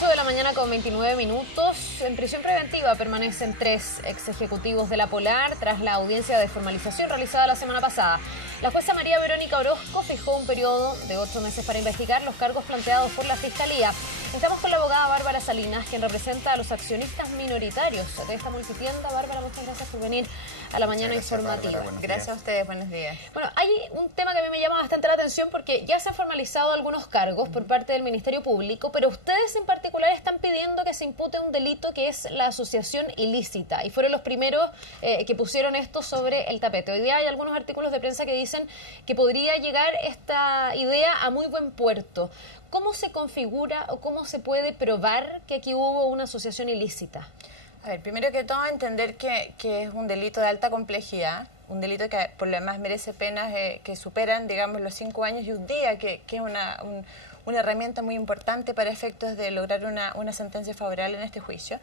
8 de la mañana con 29 minutos. En prisión preventiva permanecen 3 ex ejecutivos de la Polar tras la audiencia de formalización realizada la semana pasada. La jueza María Verónica Orozco fijó un periodo de 8 meses para investigar los cargos planteados por la Fiscalía. Estamos con la abogada Bárbara Salinas, quien representa a los accionistas minoritarios de esta multitienda. Bárbara, muchas gracias por venir a la mañana informativa. Bárbara, gracias a ustedes, buenos días. Bueno, hay un tema que a mí me llama bastante la atención porque ya se han formalizado algunos cargos por parte del Ministerio Público, pero ustedes en particular están pidiendo que se impute un delito que es la asociación ilícita, y fueron los primeros que pusieron esto sobre el tapete. Hoy día hay algunos artículos de prensa que dicen que podría llegar esta idea a muy buen puerto. ¿Cómo se configura o cómo se puede probar que aquí hubo una asociación ilícita? A ver, primero que todo, entender que es un delito de alta complejidad, un delito que por lo demás merece penas que superan, digamos, los 5 años y un día, que es una herramienta muy importante para efectos de lograr una sentencia favorable en este juicio.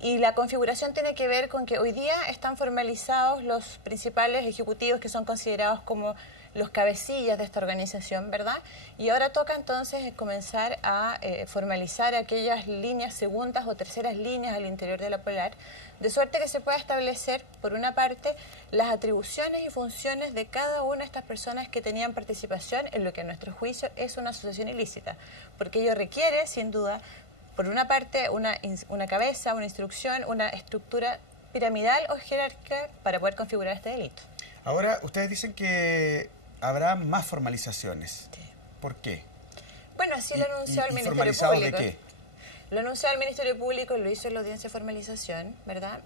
Y la configuración tiene que ver con que hoy día están formalizados los principales ejecutivos que son considerados como los cabecillas de esta organización, ¿verdad? Y ahora toca entonces comenzar a formalizar aquellas líneas, segundas o terceras líneas al interior de la Polar, de suerte que se pueda establecer, por una parte, las atribuciones y funciones de cada una de estas personas que tenían participación en lo que a nuestro juicio es una asociación ilícita, porque ello requiere, sin duda, por una parte, una cabeza, una instrucción, una estructura piramidal o jerárquica para poder configurar este delito. Ahora, ustedes dicen que habrá más formalizaciones. Sí. ¿Por qué? Bueno, así lo anunció el Ministerio ¿Formalizados Público. de qué? Lo anunció el Ministerio Público, lo hizo en la audiencia de formalización, ¿verdad?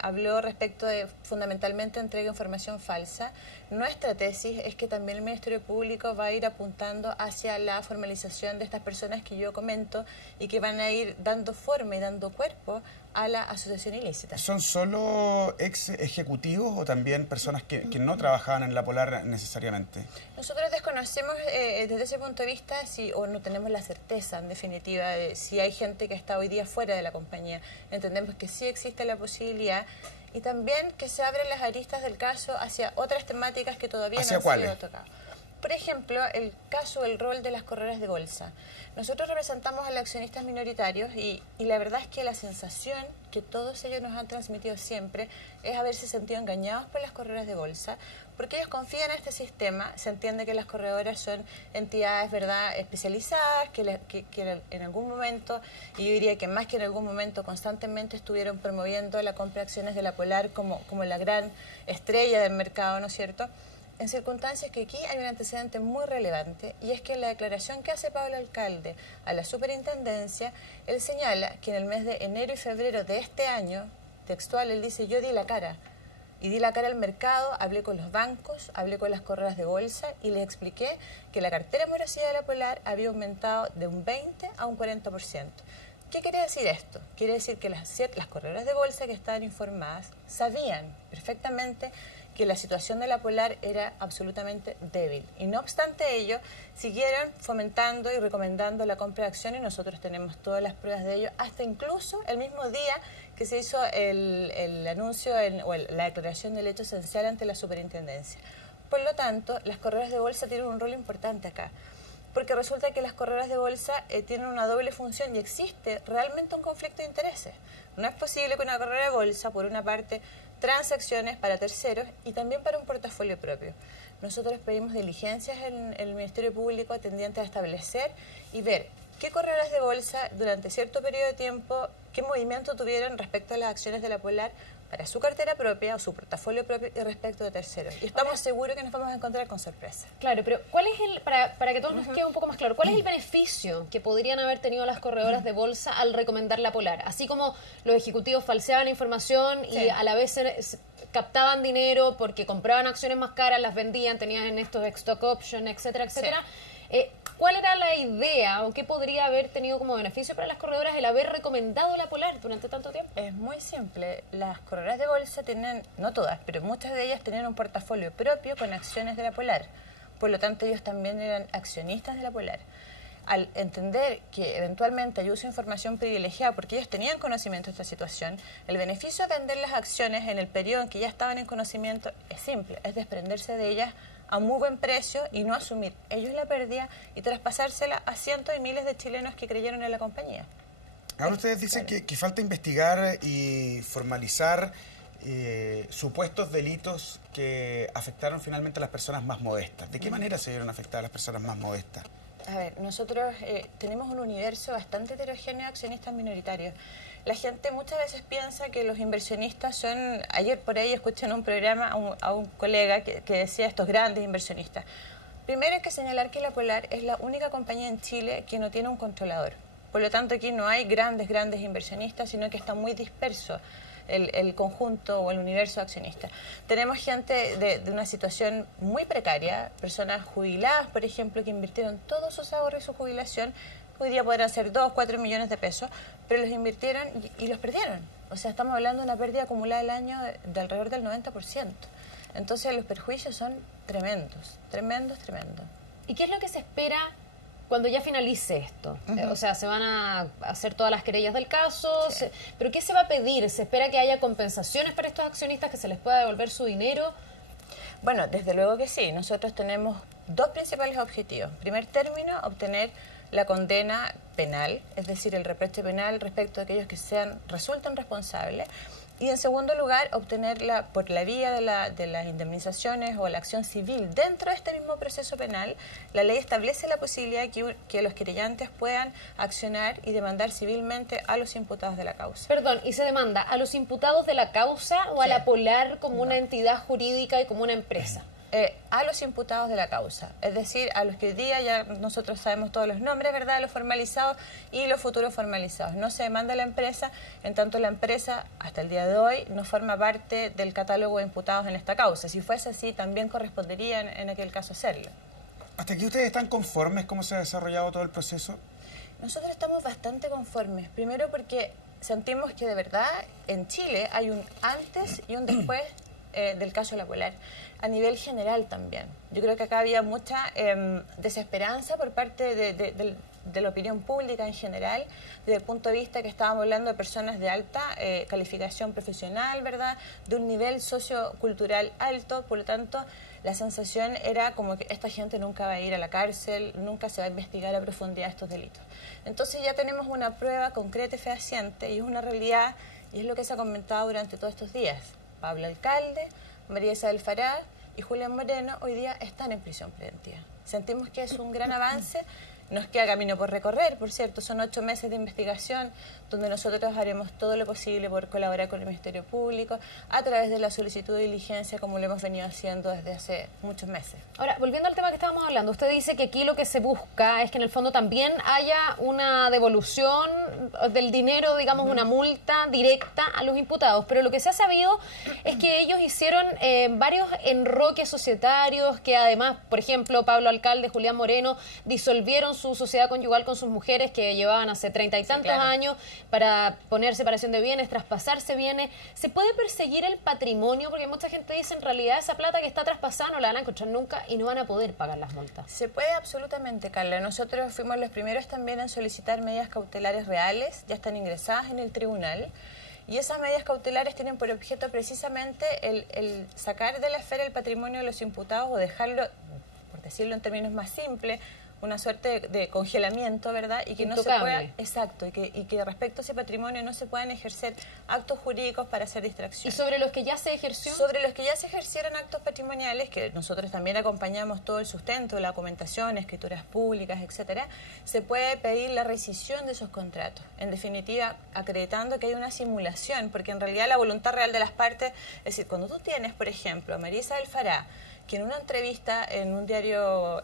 Habló respecto de, fundamentalmente, entrega de información falsa. Nuestra tesis es que también el Ministerio Público va a ir apuntando hacia la formalización de estas personas que yo comento y que van a ir dando forma y dando cuerpo a la asociación ilícita. ¿Son solo ex ejecutivos o también personas que no trabajaban en la Polar necesariamente? Nosotros desconocemos desde ese punto de vista o no tenemos la certeza, en definitiva, de si hay gente que está hoy día fuera de la compañía. Entendemos que sí existe la posibilidad y también que se abren las aristas del caso hacia otras temáticas que todavía no han sido tocadas. Por ejemplo, el caso del rol de las corredoras de bolsa. Nosotros representamos a los accionistas minoritarios y la verdad es que la sensación que todos ellos nos han transmitido siempre es haberse sentido engañados por las corredoras de bolsa, porque ellos confían en este sistema. Se entiende que las corredoras son entidades, ¿verdad?, especializadas, que en algún momento, y yo diría que más que en algún momento, constantemente estuvieron promoviendo la compra de acciones de la Polar como la gran estrella del mercado, ¿no es cierto?, en circunstancias que aquí hay un antecedente muy relevante, y es que en la declaración que hace Pablo Alcalde a la superintendencia, él señala que en el mes de enero y febrero de este año, textual, él dice: yo di la cara, y di la cara al mercado, hablé con los bancos, hablé con las corredoras de bolsa y les expliqué que la cartera morosidad de la Polar había aumentado de un 20 a un 40%. ¿Qué quiere decir esto? Quiere decir que las corredoras de bolsa que estaban informadas sabían perfectamente que la situación de la Polar era absolutamente débil. Y no obstante ello, siguieron fomentando y recomendando la compra de acciones, y nosotros tenemos todas las pruebas de ello, hasta incluso el mismo día que se hizo el anuncio o la declaración del hecho esencial ante la superintendencia. Por lo tanto, las corredoras de bolsa tienen un rol importante acá, porque resulta que las corredoras de bolsa tienen una doble función y existe realmente un conflicto de intereses. No es posible que una corredora de bolsa, por una parte, transacciones para terceros y también para un portafolio propio. Nosotros pedimos diligencias en el Ministerio Público tendientes a establecer y ver qué corredoras de bolsa durante cierto periodo de tiempo, qué movimiento tuvieron respecto a las acciones de la Polar para su cartera propia o su portafolio propio y respecto de terceros. Y estamos seguros que nos vamos a encontrar con sorpresa. Claro, pero ¿cuál es para que todo nos quede un poco más claro, cuál es el beneficio que podrían haber tenido las corredoras de bolsa al recomendar la Polar? Así como los ejecutivos falseaban información y a la vez captaban dinero porque compraban acciones más caras, las vendían, tenían en estos stock options, etcétera, etcétera. Sí. ¿Cuál era la idea o qué podría haber tenido como beneficio para las corredoras el haber recomendado la Polar durante tanto tiempo? Es muy simple. Las corredoras de bolsa tienen, no todas, pero muchas de ellas tenían un portafolio propio con acciones de la Polar. Por lo tanto, ellos también eran accionistas de la Polar. Al entender que eventualmente hay uso de información privilegiada, porque ellos tenían conocimiento de esta situación, el beneficio de vender las acciones en el periodo en que ya estaban en conocimiento es simple, es desprenderse de ellas a muy buen precio y no asumir ellos la pérdida y traspasársela a cientos y miles de chilenos que creyeron en la compañía. Ahora ustedes dicen que falta investigar y formalizar supuestos delitos que afectaron finalmente a las personas más modestas. ¿De qué manera se vieron afectadas las personas más modestas? A ver, nosotros tenemos un universo bastante heterogéneo de accionistas minoritarios. La gente muchas veces piensa que los inversionistas son... Ayer por ahí escuché en un programa a un colega que decía estos grandes inversionistas. Primero hay que señalar que la Polar es la única compañía en Chile que no tiene un controlador. Por lo tanto, aquí no hay grandes inversionistas, sino que está muy disperso el conjunto o el universo de accionistas. Tenemos gente de una situación muy precaria, personas jubiladas, por ejemplo, que invirtieron todos sus ahorros y su jubilación. Hoy día podrán ser 2 o 4 millones de pesos, pero los invirtieron y los perdieron. O sea, estamos hablando de una pérdida acumulada al año de alrededor del 90%. Entonces, los perjuicios son tremendos. ¿Y qué es lo que se espera cuando ya finalice esto? O sea, se van a hacer todas las querellas del caso, Sí. ¿pero qué se va a pedir? ¿Se espera que haya compensaciones para estos accionistas, que se les pueda devolver su dinero? Bueno, desde luego que sí. Nosotros tenemos 2 principales objetivos. En primer término, obtener la condena penal, es decir, el reproche penal respecto a aquellos que resultan responsables. Y en segundo lugar, obtenerla por la vía de las indemnizaciones o la acción civil. Dentro de este mismo proceso penal, la ley establece la posibilidad que los querellantes puedan accionar y demandar civilmente a los imputados de la causa. Perdón, ¿y se demanda a los imputados de la causa o a Sí. la Polar como una entidad jurídica y como una empresa? A los imputados de la causa, es decir, a los que hoy día ya nosotros sabemos todos los nombres, ¿verdad?, los formalizados y los futuros formalizados. No se demanda a la empresa, en tanto la empresa, hasta el día de hoy, no forma parte del catálogo de imputados en esta causa. Si fuese así, también correspondería en aquel caso hacerlo. ¿Hasta aquí ustedes están conformes cómo se ha desarrollado todo el proceso? Nosotros estamos bastante conformes, primero porque sentimos que de verdad en Chile hay un antes y un después del caso de la Polar. A nivel general también. Yo creo que acá había mucha desesperanza por parte de la opinión pública en general, desde el punto de vista que estábamos hablando de personas de alta calificación profesional, ¿verdad?, de un nivel sociocultural alto, por lo tanto, la sensación era como que esta gente nunca va a ir a la cárcel, nunca se va a investigar a profundidad estos delitos. Entonces ya tenemos una prueba concreta y fehaciente, y es una realidad, y es lo que se ha comentado durante todos estos días. Pablo Alcalde, María Isabel Farah y Julián Moreno hoy día están en prisión preventiva. Sentimos que es un gran avance. Nos queda camino por recorrer, por cierto, son 8 meses de investigación donde nosotros haremos todo lo posible por colaborar con el Ministerio Público a través de la solicitud de diligencia, como lo hemos venido haciendo desde hace muchos meses. Ahora, volviendo al tema que estábamos hablando, usted dice que aquí lo que se busca es que en el fondo también haya una devolución del dinero, digamos, una multa directa a los imputados, pero lo que se ha sabido es que ellos hicieron varios enroques societarios, que además, por ejemplo, Pablo Alcalde, Julián Moreno, disolvieron su sociedad conyugal con sus mujeres que llevaban hace 30 y tantos años para poner separación de bienes, traspasarse bienes. ¿Se puede perseguir el patrimonio? Porque mucha gente dice, en realidad, esa plata que está traspasada no la van a encontrar nunca y no van a poder pagar las multas. Se puede absolutamente, Carla. Nosotros fuimos los primeros también en solicitar medidas cautelares reales, ya están ingresadas en el tribunal. Y esas medidas cautelares tienen por objeto precisamente el sacar de la esfera el patrimonio de los imputados o dejarlo, por decirlo en términos más simples, una suerte de congelamiento, ¿verdad? Y que no se pueda, exacto, y que respecto a ese patrimonio no se puedan ejercer actos jurídicos para hacer distracción. ¿Y sobre los que ya se ejerció? Sobre los que ya se ejercieron actos patrimoniales, que nosotros también acompañamos todo el sustento, la documentación, escrituras públicas, etcétera, se puede pedir la rescisión de esos contratos. En definitiva, acreditando que hay una simulación, porque en realidad la voluntad real de las partes, es decir, cuando tú tienes, por ejemplo, a María Isabel Farah, que en una entrevista en un diario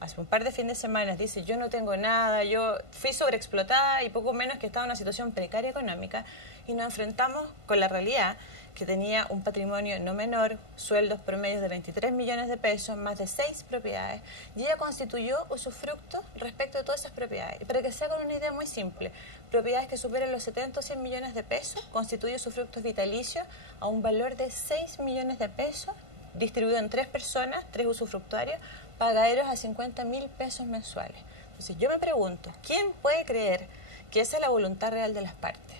hace un par de fines de semana dice: yo no tengo nada, yo fui sobreexplotada y poco menos que estaba en una situación precaria económica, y nos enfrentamos con la realidad que tenía un patrimonio no menor, sueldos promedios de 23 millones de pesos, más de 6 propiedades, y ella constituyó usufructo respecto de todas esas propiedades. Y para que se hagan una idea muy simple, propiedades que superen los 70 o 100 millones de pesos, constituye usufructos vitalicios a un valor de 6 millones de pesos, distribuido en 3 personas, 3 usufructuarios, pagaderos a 50.000 pesos mensuales. Entonces yo me pregunto, ¿quién puede creer que esa es la voluntad real de las partes?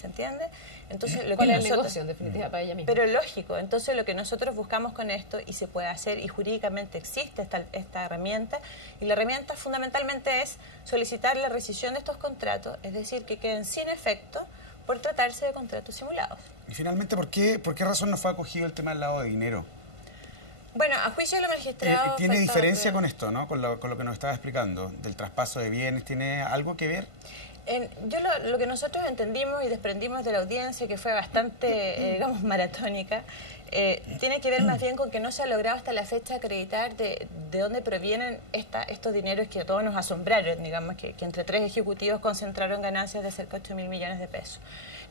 ¿se entiende? Entonces, lo que ¿Cuál es el nosotros, negocio, en definitiva, para ella misma? pero lógico, entonces lo que nosotros buscamos con esto, y se puede hacer, y jurídicamente existe esta herramienta, y la herramienta fundamentalmente es solicitar la rescisión de estos contratos, es decir, que queden sin efecto por tratarse de contratos simulados. Y finalmente, ¿por qué razón no fue acogido el tema del lavado de dinero? Bueno, a juicio de los magistrados... ¿Tiene diferencia con esto, ¿no? Con lo que nos estaba explicando, del traspaso de bienes? ¿Tiene algo que ver? Lo que nosotros entendimos y desprendimos de la audiencia, que fue bastante, digamos, maratónica, tiene que ver más bien con que no se ha logrado hasta la fecha acreditar de dónde provienen estos dineros que a todos nos asombraron, digamos, que entre 3 ejecutivos concentraron ganancias de cerca de 8.000 millones de pesos.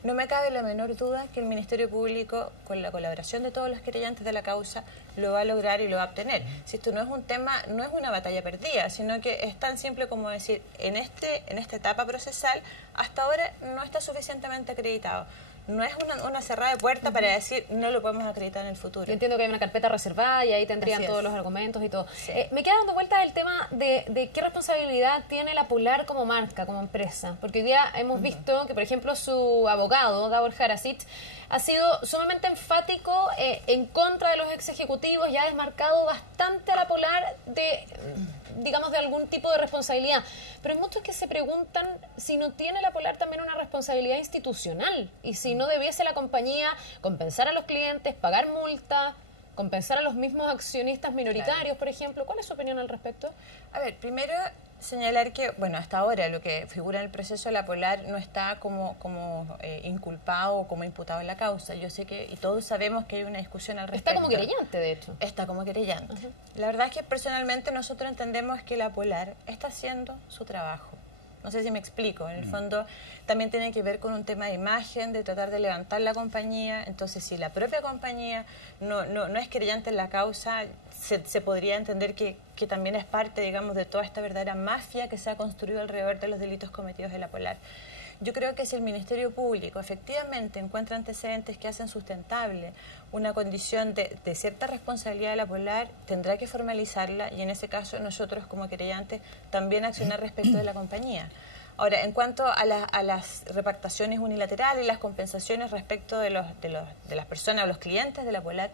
No me cabe la menor duda que el Ministerio Público, con la colaboración de todos los querellantes de la causa, lo va a lograr y lo va a obtener. Si esto no es un tema, no es una batalla perdida, sino que es tan simple como decir, en esta etapa procesal, hasta ahora no está suficientemente acreditado. No es una cerrada de puerta para decir no lo podemos acreditar en el futuro. Yo entiendo que hay una carpeta reservada y ahí tendrían todos los argumentos y todo. Sí. Me queda dando vueltas el tema de qué responsabilidad tiene la Polar como marca, como empresa. Porque hoy día hemos visto que, por ejemplo, su abogado, Davor Harasic, ha sido sumamente enfático en contra de los ex ejecutivos y ha desmarcado bastante a la Polar de, digamos, de algún tipo de responsabilidad. Pero hay muchos que se preguntan si no tiene la Polar también una responsabilidad institucional y si no debiese la compañía compensar a los clientes, pagar multa, compensar a los mismos accionistas minoritarios, claro, por ejemplo. ¿Cuál es su opinión al respecto? A ver, primero señalar que, bueno, hasta ahora lo que figura en el proceso de la Polar no está como inculpado o como imputado en la causa. Yo sé que, y todos sabemos que hay una discusión al respecto. Está como querellante, de hecho. Está como querellante. La verdad es que personalmente nosotros entendemos que la Polar está haciendo su trabajo. No sé si me explico. En el fondo también tiene que ver con un tema de imagen, de tratar de levantar la compañía. Entonces, si la propia compañía no es querellante en la causa, se podría entender que también es parte, digamos, de toda esta verdadera mafia que se ha construido alrededor de los delitos cometidos en la Polar. Yo creo que si el Ministerio Público efectivamente encuentra antecedentes que hacen sustentable una condición de cierta responsabilidad de la Polar, tendrá que formalizarla y en ese caso nosotros como querellantes también accionar respecto de la compañía. Ahora, en cuanto a las repactaciones unilaterales y las compensaciones respecto de las personas o los clientes de la Polar,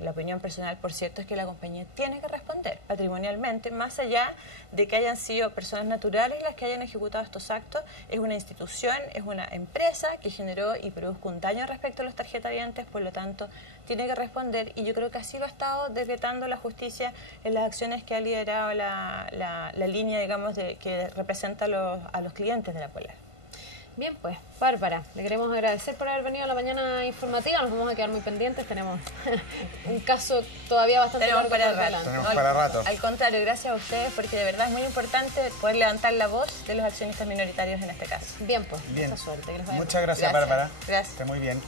la opinión personal, por cierto, es que la compañía tiene que responder patrimonialmente, más allá de que hayan sido personas naturales las que hayan ejecutado estos actos. Es una institución, es una empresa que generó y produjo un daño respecto a los tarjetavientes, por lo tanto, tiene que responder, y yo creo que así lo ha estado decretando la justicia en las acciones que ha liderado la línea, digamos, que representa a los clientes de la Polar. Bien, pues, Bárbara, le queremos agradecer por haber venido a la mañana informativa. Nos vamos a quedar muy pendientes. Tenemos un caso todavía bastante largo para adelante. Tenemos para rato. Al contrario, gracias a ustedes, porque de verdad es muy importante poder levantar la voz de los accionistas minoritarios en este caso. Bien, pues, mucha suerte. Que les vaya Muchas gracias, Bárbara. Gracias. Esté muy bien.